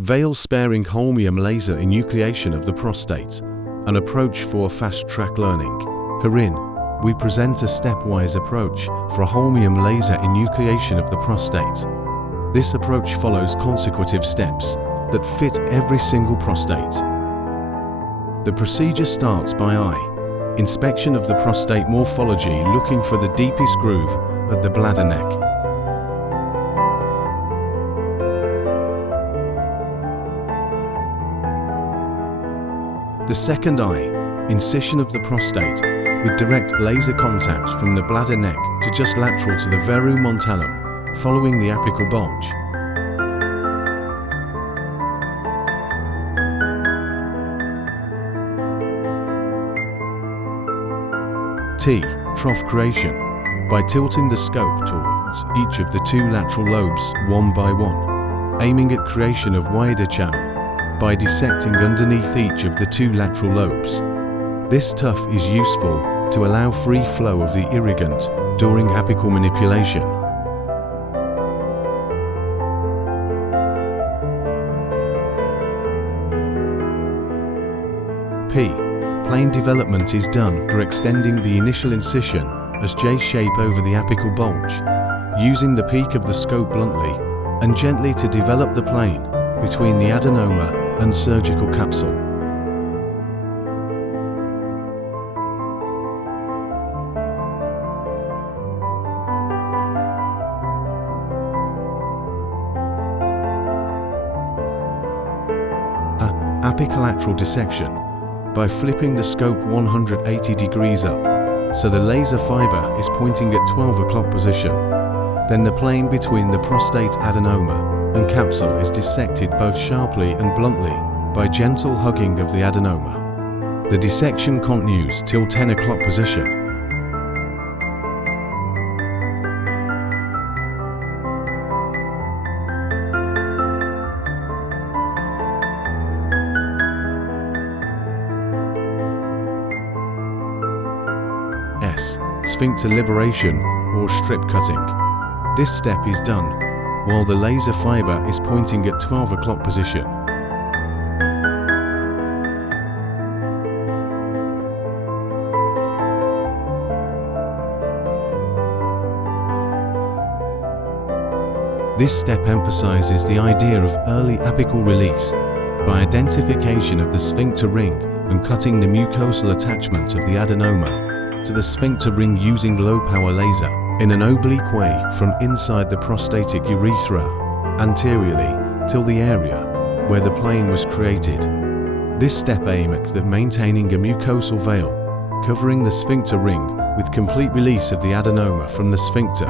Sparing Holmium laser enucleation of the prostate, an approach for fast-track learning. Herein, we present a stepwise approach for a holmium laser enucleation of the prostate. This approach follows consecutive steps that fit every single prostate. The procedure starts by eye inspection of the prostate morphology, looking for the deepest groove at the bladder neck. The second eye, incision of the prostate with direct laser contact from the bladder neck to just lateral to the Veru Montanum, following the apical bulge. T. Trough creation, by tilting the scope towards each of the two lateral lobes one by one, aiming at creation of wider channel by dissecting underneath each of the two lateral lobes. This trough is useful to allow free flow of the irrigant during apical manipulation. P. Plane development is done for extending the initial incision as J shape over the apical bulge, using the peak of the scope bluntly and gently to develop the plane between the adenoma and surgical capsule. Apico-lateral dissection, by flipping the scope 180 degrees up, so the laser fiber is pointing at 12 o'clock position. Then the plane between the prostate adenoma and capsule is dissected both sharply and bluntly by gentle hugging of the adenoma. The dissection continues till 10 o'clock position. S. Sphincter liberation or strip cutting. This step is done while the laser fiber is pointing at 12 o'clock position. This step emphasizes the idea of early apical release by identification of the sphincter ring and cutting the mucosal attachment of the adenoma to the sphincter ring using low-power laser in an oblique way from inside the prostatic urethra anteriorly till the area where the plane was created. This step aims at maintaining a mucosal veil covering the sphincter ring with complete release of the adenoma from the sphincter.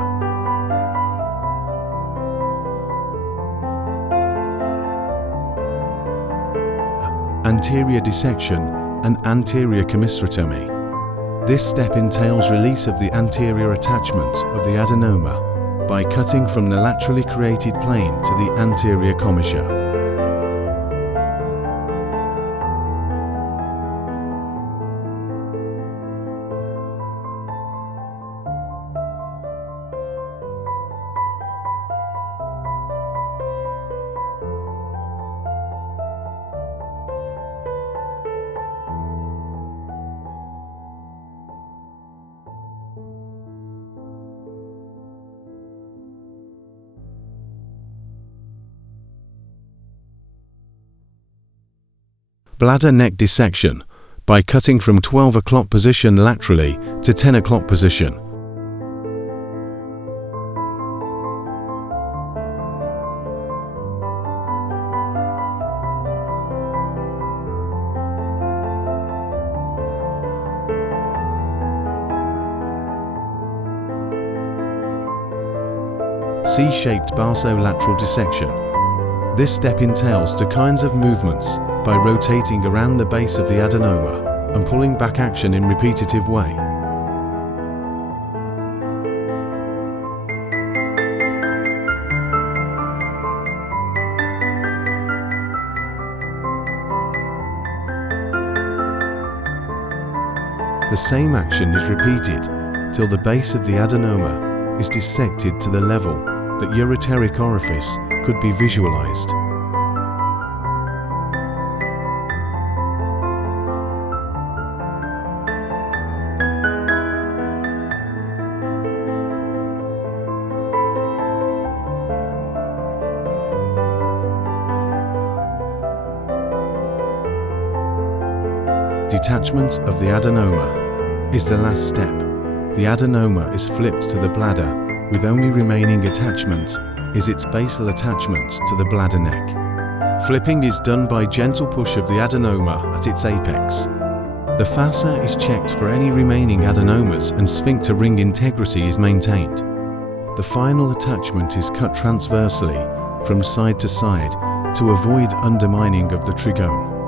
Anterior dissection and anterior commissurotomy. This step entails release of the anterior attachment of the adenoma by cutting from the laterally created plane to the anterior commissure. Bladder neck dissection by cutting from 12 o'clock position laterally to 10 o'clock position. C-shaped baso-lateral dissection. This step entails two kinds of movements by rotating around the base of the adenoma and pulling back action in repetitive way. The same action is repeated till the base of the adenoma is dissected to the level that ureteric orifice could be visualized. Detachment of the adenoma is the last step. The adenoma is flipped to the bladder, with only remaining attachment is its basal attachment to the bladder neck. Flipping is done by gentle push of the adenoma at its apex. The fossa is checked for any remaining adenomas and sphincter ring integrity is maintained. The final attachment is cut transversely from side to side to avoid undermining of the trigone.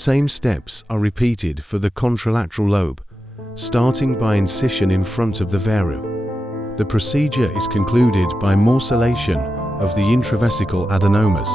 Same steps are repeated for the contralateral lobe, starting by incision in front of the veru. The procedure is concluded by morcellation of the intravesical adenomas